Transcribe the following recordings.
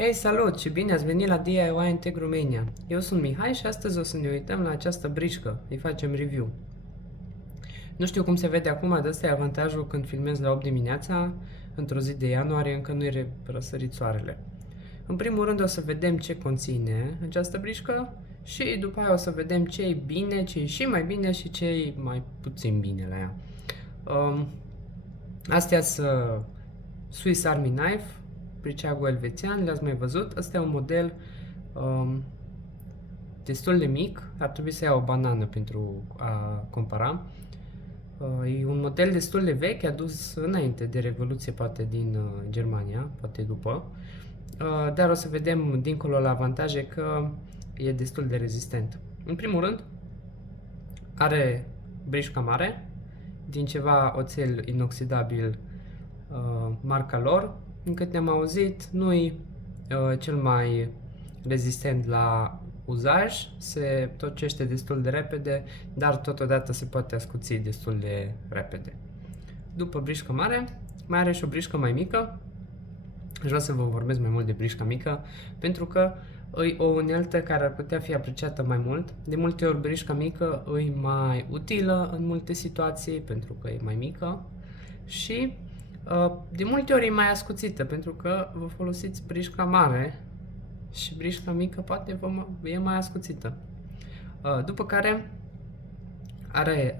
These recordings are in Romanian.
Hei, salut și bine ați venit la DIY în Tech Romania. Eu sunt Mihai și astăzi o să ne uităm la această brișcă. Îi facem review. Nu știu cum se vede acum, dar ăsta e avantajul când filmez la 8 dimineața, într-o zi de ianuarie, încă nu e răsărit soarele. În primul rând o să vedem ce conține această brișcă și după aia o să vedem ce e bine, ce e și mai bine și ce e mai puțin bine la ea. Astea sunt Swiss Army Knife, briceagul elvețian, le-ați mai văzut. Ăsta e un model destul de mic, ar trebui să iau o banană pentru a compara. E un model destul de vechi, adus înainte de Revoluție, poate din Germania, poate după. Dar o să vedem dincolo la avantaje că e destul de rezistent. În primul rând, are brișca mare, din ceva oțel inoxidabil, marca lor. Încât ne-am auzit, nu-i cel mai rezistent la uzaj, se tocește destul de repede, dar totodată se poate ascuți destul de repede. După brișcă mare, mai are și o brișcă mai mică. Aș vrea să vă vorbesc mai mult de brișca mică, pentru că e o unealtă care ar putea fi apreciată mai mult. De multe ori brișca mică e mai utilă în multe situații, pentru că e mai mică și de multe ori e mai ascuțită, pentru că vă folosiți brișca mare și brișca mică poate e mai ascuțită. După care are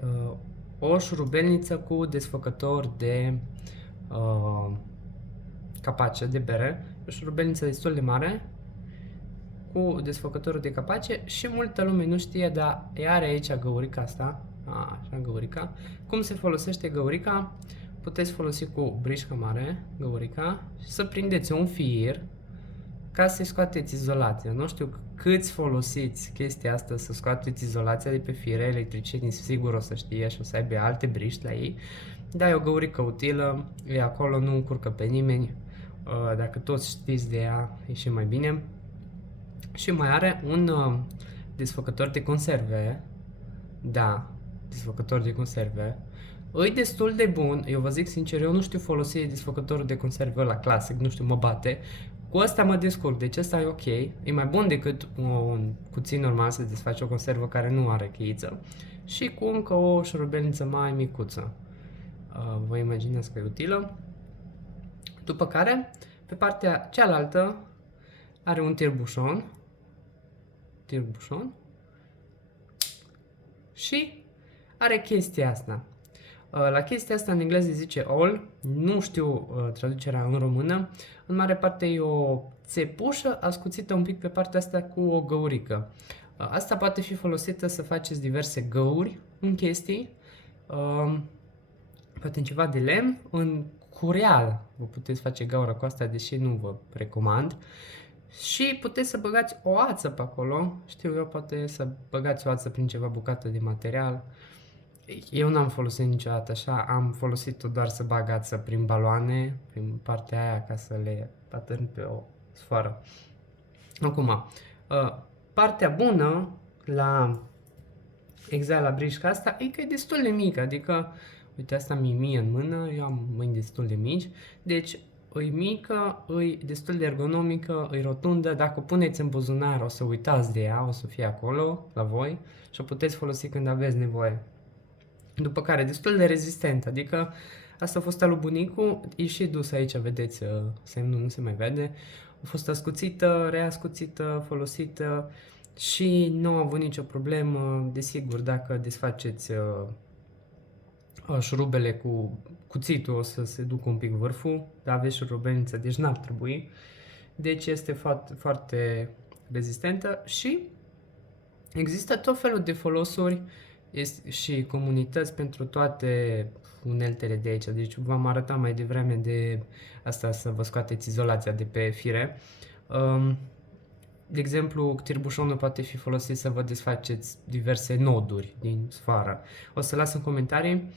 o șurubelniță cu desfăcător de capace de bere, o șurubelniță destul de mare cu desfăcătorul de capace și multă lume nu știe, dar ea are aici găurica asta, așa găurica. Cum se folosește găurica? Puteți folosi cu brișca mare, găurica, și să prindeți un fir ca să scoateți izolația. Nu știu câți folosiți chestia asta să scoateți izolația de pe fire, electricienii sigur o să știe și o să aibă alte briști la ei, dar e o găurică utilă, e acolo, nu încurcă pe nimeni, dacă toți știți de ea, e și mai bine. Și mai are un desfăcător de conserve, da, desfăcător de conserve. E destul de bun, eu vă zic sincer, eu nu știu folosi desfăcătorul de conserve la clasic, nu știu, mă bate. Cu ăsta mă descurc, deci ăsta e ok. E mai bun decât un cuțit normal să desfaci o conservă care nu are cheiță. Și cu încă o șurubelniță mai micuță. Vă imaginați că e utilă. După care, pe partea cealaltă, are un tirbușon. Și are chestia asta. La chestia asta în engleză zice all, nu știu traducerea în română. În mare parte e o țepușă ascuțită un pic pe partea asta cu o găurică. Asta poate fi folosită să faceți diverse găuri în chestii, poate în ceva de lemn, în cureal vă puteți face gaură cu asta, deși nu vă recomand. Și puteți să băgați o ață pe acolo, știu eu, poate să băgați o ață prin ceva bucată de material. Eu n-am folosit niciodată așa, am folosit-o doar să bag ață prin baloane, prin partea aia, ca să le atârn pe o sfoară. Acum, partea bună exact la brișca asta e că e destul de mică, adică, uite, asta mi-e mie în mână, eu am mâini destul de mici, deci e mică, e destul de ergonomică, e rotundă, dacă o puneți în buzunar o să uitați de ea, o să fie acolo la voi și o puteți folosi când aveți nevoie. După care, destul de rezistent, adică asta a fost al lui bunicu, e și dus aici, vedeți, semnul nu se mai vede, a fost ascuțită, reascuțită, folosită și nu a avut nicio problemă, desigur, dacă desfaceți șurubele cu cuțitul o să se ducă un pic vârful, dar aveți șurubelniță, deci n-ar trebui. Deci este foarte, foarte rezistentă și există tot felul de folosuri și comunități pentru toate uneltele de aici. Deci v-am arătat mai devreme de asta, să vă scoateți izolația de pe fire. De exemplu, tirbușonul poate fi folosit să vă desfaceți diverse noduri din sfoară. O să las în comentarii,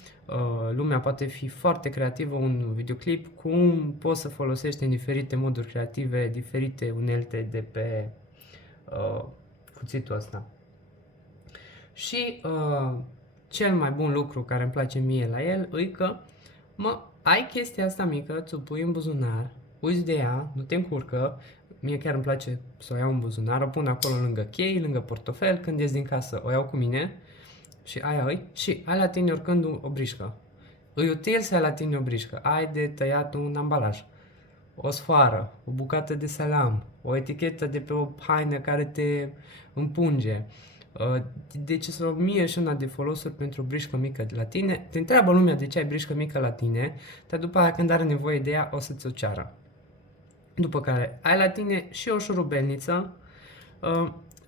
lumea poate fi foarte creativă, un videoclip, cum poți să folosești în diferite moduri creative, diferite unelte de pe cuțitul ăsta. Și cel mai bun lucru care îmi place mie la el e că ai chestia asta mică, ți-o pui în buzunar, uiți de ea, nu te încurcă, mie chiar îmi place să o iau în buzunar, o pun acolo lângă chei, lângă portofel, când ies din casă o iau cu mine și aia îi, și ai la tine oricând o brișcă. Îi util să ai la tine o brișcă, ai de tăiat un ambalaj, o sfoară, o bucată de salam, o etichetă de pe o haină care te împunge. Deci sunt 1001 de folosuri pentru o brișcă mică la tine. Te întreabă lumea de ce ai brișcă mică la tine, dar după aia când are nevoie de ea o să-ți o ceară. După care ai la tine și o șurubelniță.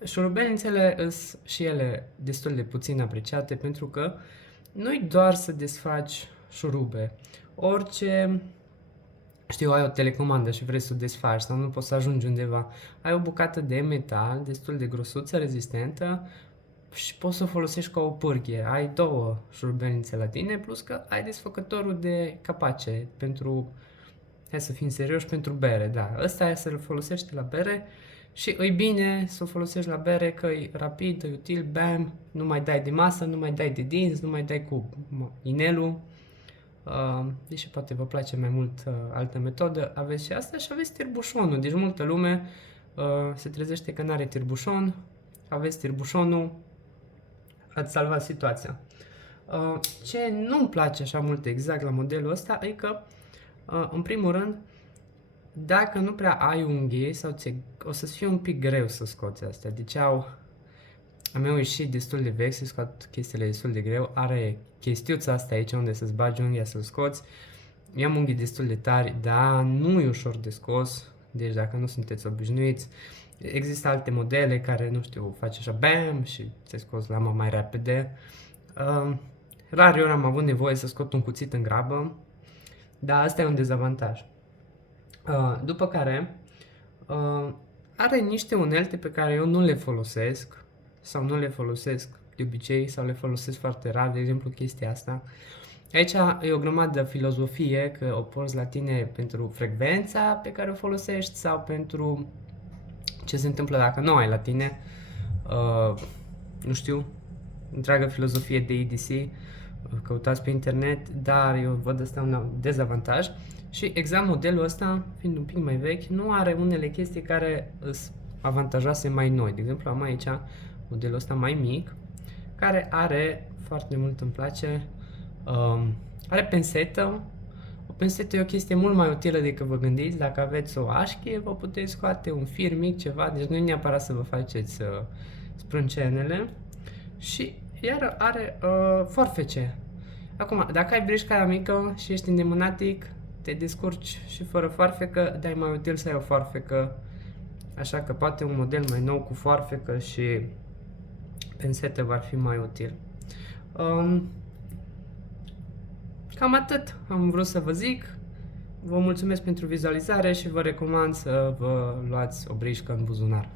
Șurubelnițele sunt și ele destul de puțin apreciate pentru că nu-i doar să desfaci șurube. Orice, știu, ai o telecomandă și vrei să o desfaci sau nu poți să ajungi undeva, ai o bucată de metal destul de grosuță, rezistentă și poți să o folosești ca o pârghie. Ai două șurubelnițe la tine, plus că ai desfăcătorul de capace pentru, hai să fim serioși, pentru bere, da. Ăsta e să-l folosești la bere și e bine să o folosești la bere că e rapid, e util, bam, nu mai dai de masă, nu mai dai de dinți, nu mai dai cu inelul. Deși poate vă place mai mult altă metodă, aveți și asta și aveți tirbușonul. Deci multă lume se trezește că n-are tirbușon, aveți tirbușonul, ați salvat situația. Ce nu-mi place așa mult exact la modelul ăsta e că, în primul rând, dacă nu prea ai unghii sau o să-ți fie un pic greu să scoți astea. Deci a meu ieșit destul de vechi, să scot chestiile destul de greu. Are chestiuța asta aici unde să-ți bagi unghia să-l scoți. Eu am unghii destul de tari, dar nu e ușor de scos. Deci dacă nu sunteți obișnuiți, există alte modele care, nu știu, faci așa bam și ți-ai scos lama mai repede. Rar ori am avut nevoie să scot un cuțit în grabă, dar asta e un dezavantaj. După care, are niște unelte pe care eu nu le folosesc sau nu le folosesc de obicei sau le folosesc foarte rar, de exemplu chestia asta. Aici e o grămadă de filozofie că o porți la tine pentru frecvența pe care o folosești sau pentru ce se întâmplă dacă nu ai la tine. Nu știu, întreagă filozofie de EDC, căutați pe internet, dar eu văd asta un dezavantaj. Și exact modelul ăsta, fiind un pic mai vechi, nu are unele chestii care sunt avantajoase mai noi. De exemplu, am aici modelul ăsta mai mic, care are, foarte mult îmi place, are pensetă. O pensetă e o chestie mult mai utilă decât vă gândiți. Dacă aveți o așchie, vă puteți scoate un fir mic, ceva, deci nu e neapărat să vă faceți sprâncenele. Și iar are foarfece. Acum, dacă ai brișca aia mică și ești îndemânatic, te descurci și fără foarfecă, dar e mai util să ai o foarfecă. Așa că poate un model mai nou cu foarfecă și pensetă va fi mai util. Cam atât am vrut să vă zic. Vă mulțumesc pentru vizualizare și vă recomand să vă luați o brișcă în buzunar.